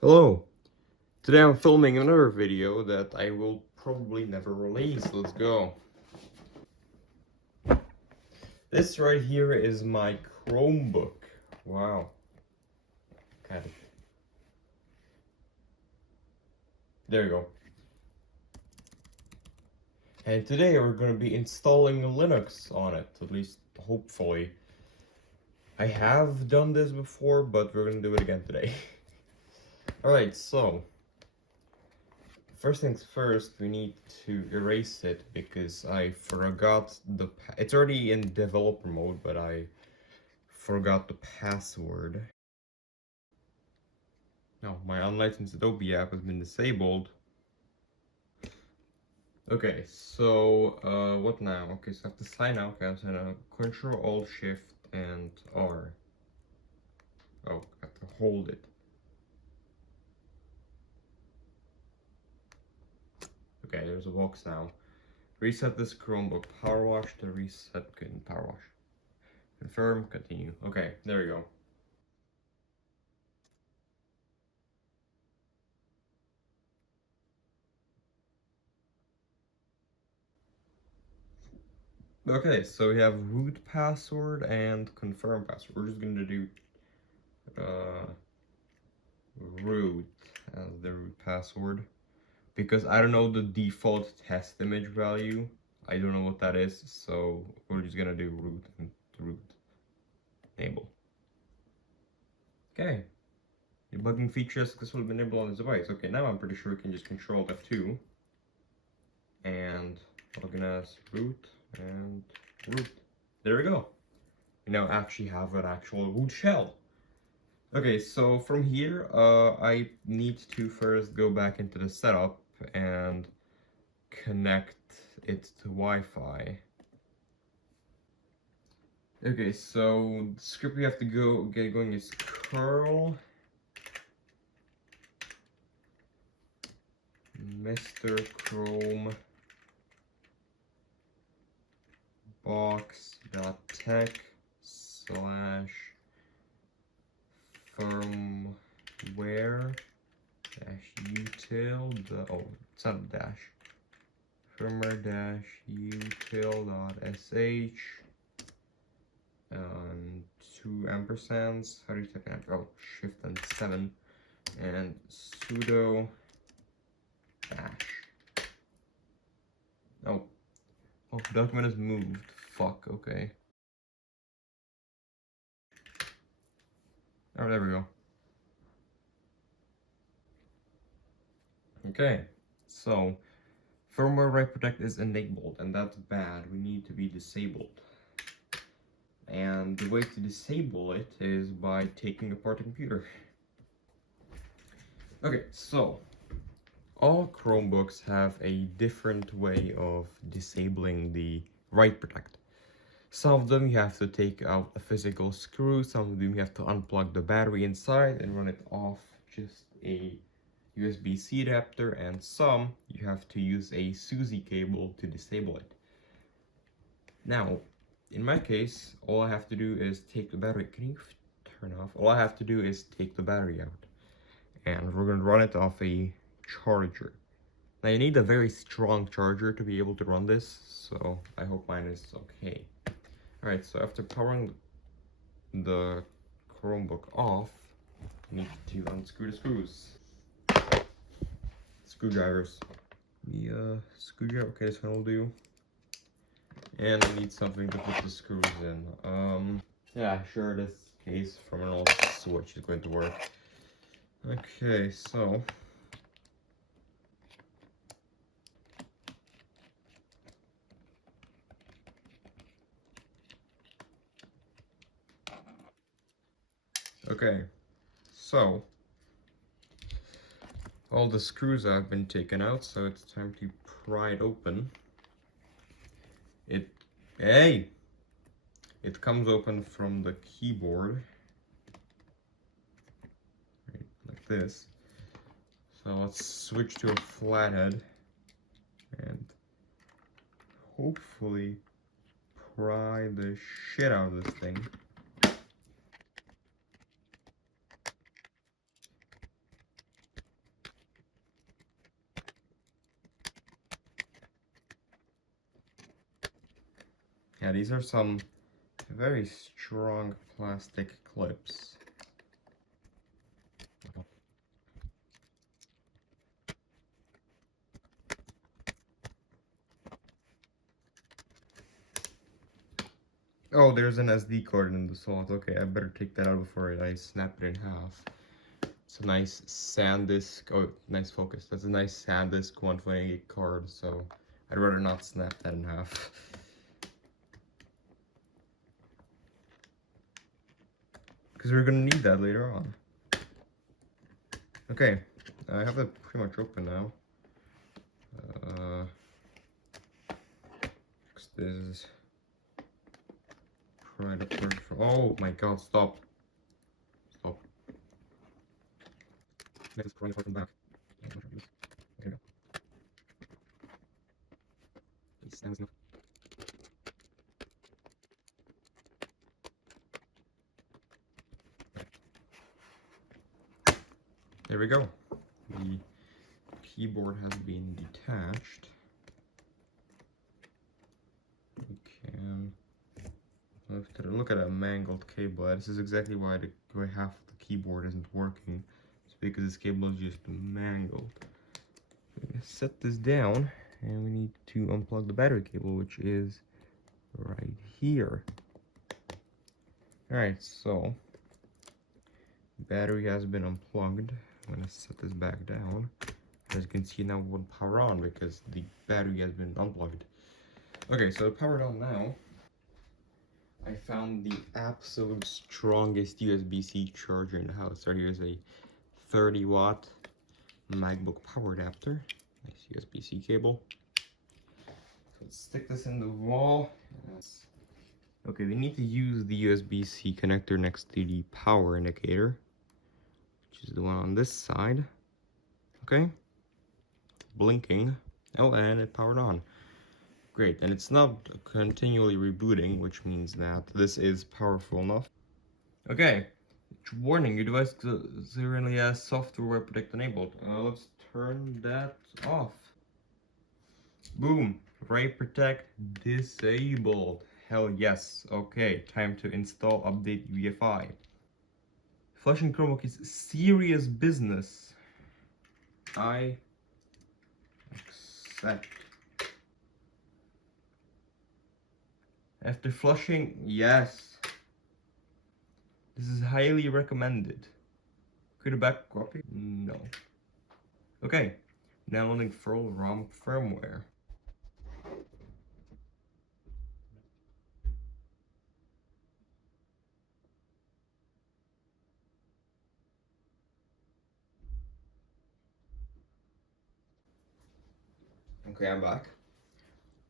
Hello! Today I'm filming another video that I will probably never release. Let's go. This right here is my Chromebook. Wow. Kind of. There you go. And today we're going to be installing Linux on it, at least hopefully. I have done this before, but we're going to do it again today. Alright, so first things first, we need to erase it because I forgot it's already in developer mode, but I forgot the password. No, my unlicensed Adobe app has been disabled. Okay, so what now? Okay, so I have to sign out. Okay, I'm signing out. Control Alt Shift and R. Oh, I have to hold it. Okay, there's a box now. Reset this Chromebook. Power wash to reset. Good, power wash. Confirm, continue. Okay, there we go. Okay, so we have root password and confirm password. We're just gonna do root as the root password because I don't know the default test image value. I don't know what that is, so we're just gonna do root and root enable. Okay, debugging features successfully been enabled on this device. Okay, now I'm pretty sure we can just control F2 and login as root and root. There we go. We now actually have an actual root shell. Okay, so from here, I need to first go back into the setup and connect it to Wi-Fi. Okay, so the script we have to get going is curl Mr. Chrome box.tech / firmware util oh, it's not a dash, firmware util.sh and 2 ampersands. How do you type that? Oh, shift and 7 and sudo dash. Oh, document is moved. Fuck. Okay. Oh, there we go. Okay, so firmware write protect is enabled, and that's bad. We need to be disabled. And the way to disable it is by taking apart the computer. Okay, so all Chromebooks have a different way of disabling the write protect. Some of them you have to take out a physical screw, some of them you have to unplug the battery inside and run it off just a USB-C adapter, and some you have to use a SUSI cable to disable it. Now, in my case, all I have to do is take the battery. Can you turn off? All I have to do is take the battery out, and we're going to run it off a charger. Now you need a very strong charger to be able to run this, so I hope mine is okay. Alright, so after powering the Chromebook off, you need to unscrew the screws. Screwdrivers. The screwdriver, okay, this one will do. And I need something to put the screws in. Yeah, sure, this case from an old switch is going to work. Okay, so okay, so all the screws have been taken out, so it's time to pry it open. It comes open from the keyboard, right, like this. So let's switch to a flathead and hopefully pry the shit out of this thing. Yeah, these are some very strong plastic clips. Oh, there's an SD card in the slot. Okay, I better take that out before I snap it in half. It's a nice SanDisk. Oh, nice focus. That's a nice SanDisk 128 card, so I'd rather not snap that in half. Because we're gonna need that later on. Okay, I have it pretty much open now. This is right up first. Oh my god, stop. Stop. Let's try from back. Okay. It stands now. There we go. The keyboard has been detached. We can look at a mangled cable. This is exactly why the half of the keyboard isn't working. It's because this cable is just mangled. So I'm gonna set this down, and we need to unplug the battery cable, which is right here. Alright, so battery has been unplugged. I'm gonna set this back down. As you can see, now it won't power on because the battery has been unplugged. Okay, so powered on now. I found the absolute strongest USB-C charger in the house. Right here's a 30-watt MacBook power adapter. Nice USB-C cable. So let's stick this in the wall. Okay, we need to use the USB-C connector next to the power indicator, which is the one on this side. Okay, blinking. Oh, and it powered on. Great, and it's not continually rebooting, which means that this is powerful enough. Okay, warning, your device currently has software protect enabled. Let's turn that off. Boom, write protect disabled. Hell yes. Okay, time to install update UEFI. Flushing Chromebook is serious business. I accept. After flushing, yes. This is highly recommended. Could a back copy? No. Okay, downloading full ROM firmware. Okay, I'm back.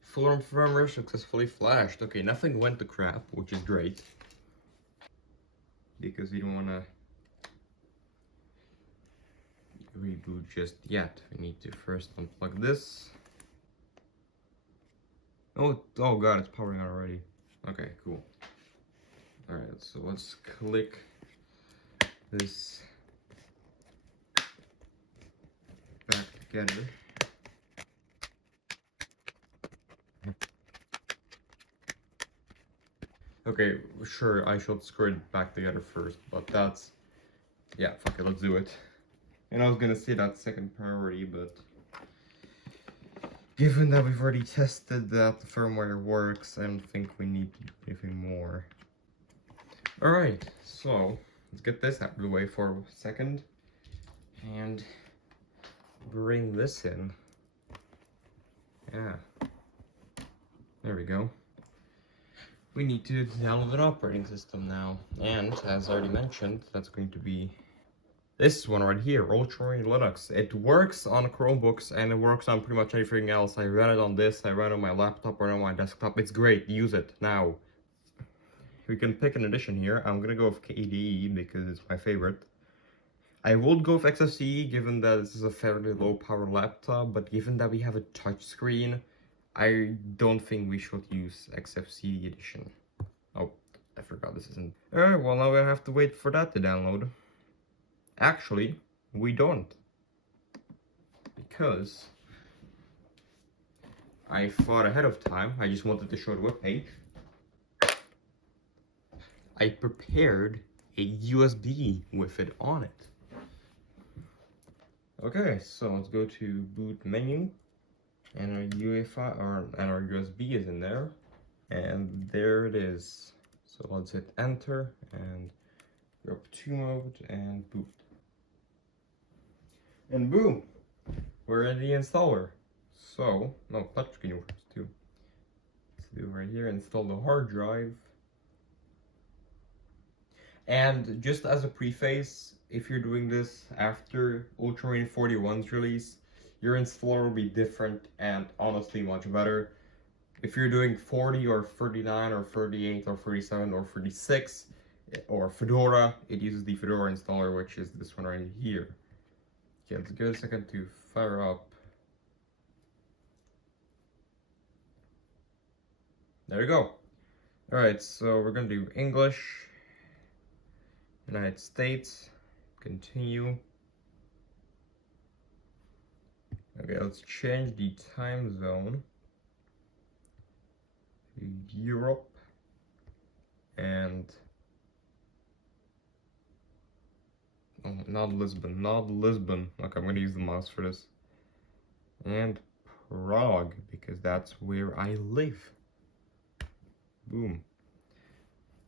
Full ROM firmware successfully flashed. Okay, nothing went to crap, which is great. Because we don't want to reboot just yet. We need to first unplug this. Oh god, it's powering on already. Okay, cool. Alright, so let's click this back together. Okay, sure, I should screw it back together first, but that's... yeah, fuck it, let's do it. And I was gonna say that's second priority, but... given that we've already tested that the firmware works, I don't think we need to do anything more. Alright, so let's get this out of the way for a second. And bring this in. Yeah. There we go. We need to download an operating system now. And, as I already mentioned, that's going to be this one right here, Ultramarine Linux. It works on Chromebooks and it works on pretty much everything else. I run it on this, I run it on my laptop or on my desktop. It's great, use it now. We can pick an edition here. I'm gonna go with KDE because it's my favorite. I would go with XFCE given that this is a fairly low power laptop, but given that we have a touchscreen, I don't think we should use XFCE edition. Oh, I forgot this isn't. Alright, well now we have to wait for that to download. Actually, we don't. Because I thought ahead of time, I just wanted to show the webpage. I prepared a USB with it on it. Okay, so let's go to boot menu, and our our USB is in there, and there it is. So let's hit enter and go up to mode and boot. And boom, we're in the installer. So, no, touchscreen works too. Let's do right here, install the hard drive. And just as a preface, if you're doing this after Ultramarine 41's release, your installer will be different and honestly much better. If you're doing 40 or 39 or 38 or 37 or 36 or Fedora, it uses the Fedora installer, which is this one right here. Okay, let's give it a second to fire up. There you go. Alright, so we're gonna do English, United States, continue. Okay, let's change the time zone to Europe and not Lisbon, not Lisbon. Okay, I'm gonna use the mouse for this. And Prague, because that's where I live. Boom.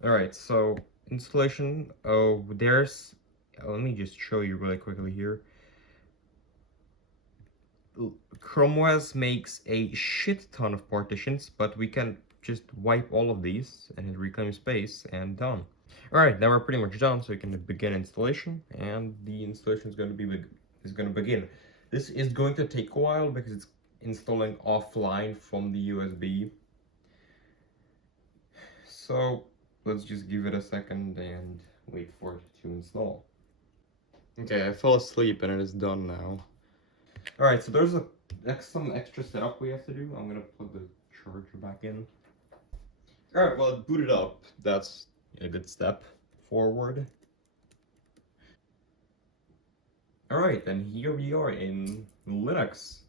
Alright, so installation. Oh, let me just show you really quickly here. Chrome OS makes a shit ton of partitions, but we can just wipe all of these and hit reclaim space and done. Alright, now we're pretty much done, so we can begin installation, and the installation is going to begin. This is going to take a while because it's installing offline from the USB. So let's just give it a second and wait for it to install. Okay, I fell asleep and it is done now. Alright, so there's some extra setup we have to do. I'm gonna plug the charger back in. Alright, well, it booted up. That's a good step forward. Alright, and here we are in Linux.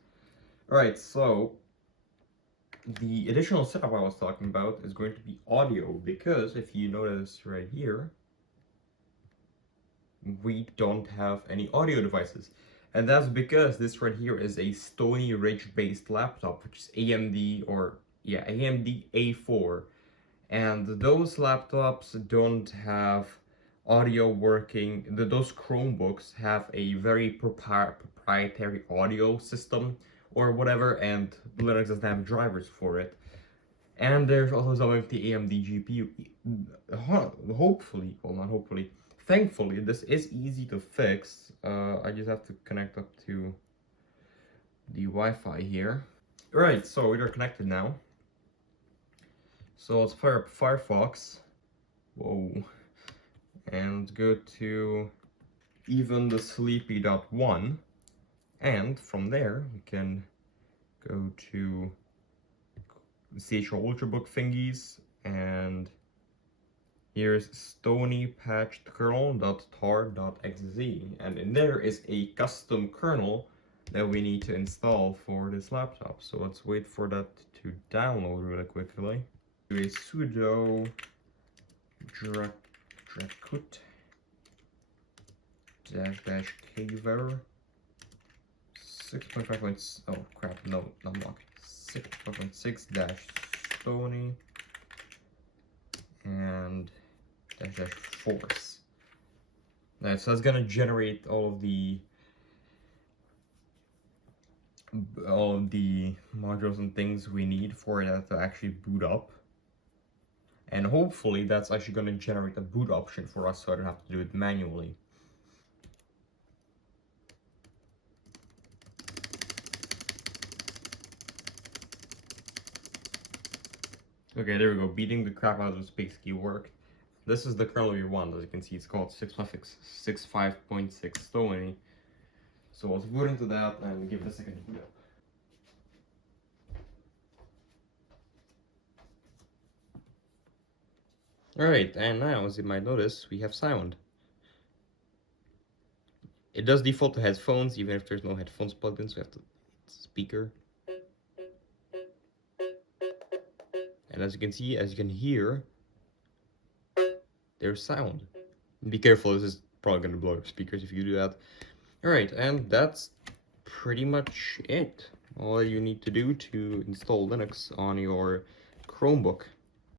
Alright, so the additional setup I was talking about is going to be audio, because if you notice right here, we don't have any audio devices. And that's because this right here is a Stony Ridge based laptop, which is AMD A4. And those laptops don't have audio working. Those Chromebooks have a very proprietary audio system or whatever, and Linux doesn't have drivers for it. And there's also some of the AMD GPU. Hopefully, well, not hopefully, thankfully, this is easy to fix. I just have to connect up to the Wi-Fi here. Right, so we are connected now. So let's fire up Firefox. Whoa. And go to even the sleepy.1. And from there, we can go to CHR Ultrabook thingies, and here's stony patched kernel.tar.xz, and in there is a custom kernel that we need to install for this laptop. So let's wait for that to download really quickly. Do a sudo drakut -kver 6.5. Oh crap, no, not lock. 6.6 stony and dash force. Alright, so that's gonna generate all of the modules and things we need for that to actually boot up. And hopefully that's actually gonna generate a boot option for us so I don't have to do it manually. Okay, there we go. Beating the crap out of the space key worked. This is the kernel we want. As you can see, it's called 6.6 Stony. So let's boot into that and give it a second to boot up. Alright, and now, as you might notice, we have sound. It does default to headphones, even if there's no headphones plugged in, so we have the speaker. And as you can see, as you can hear, there's sound. Be careful, this is probably going to blow your speakers if you do that. Alright, and that's pretty much it. All you need to do to install Linux on your Chromebook.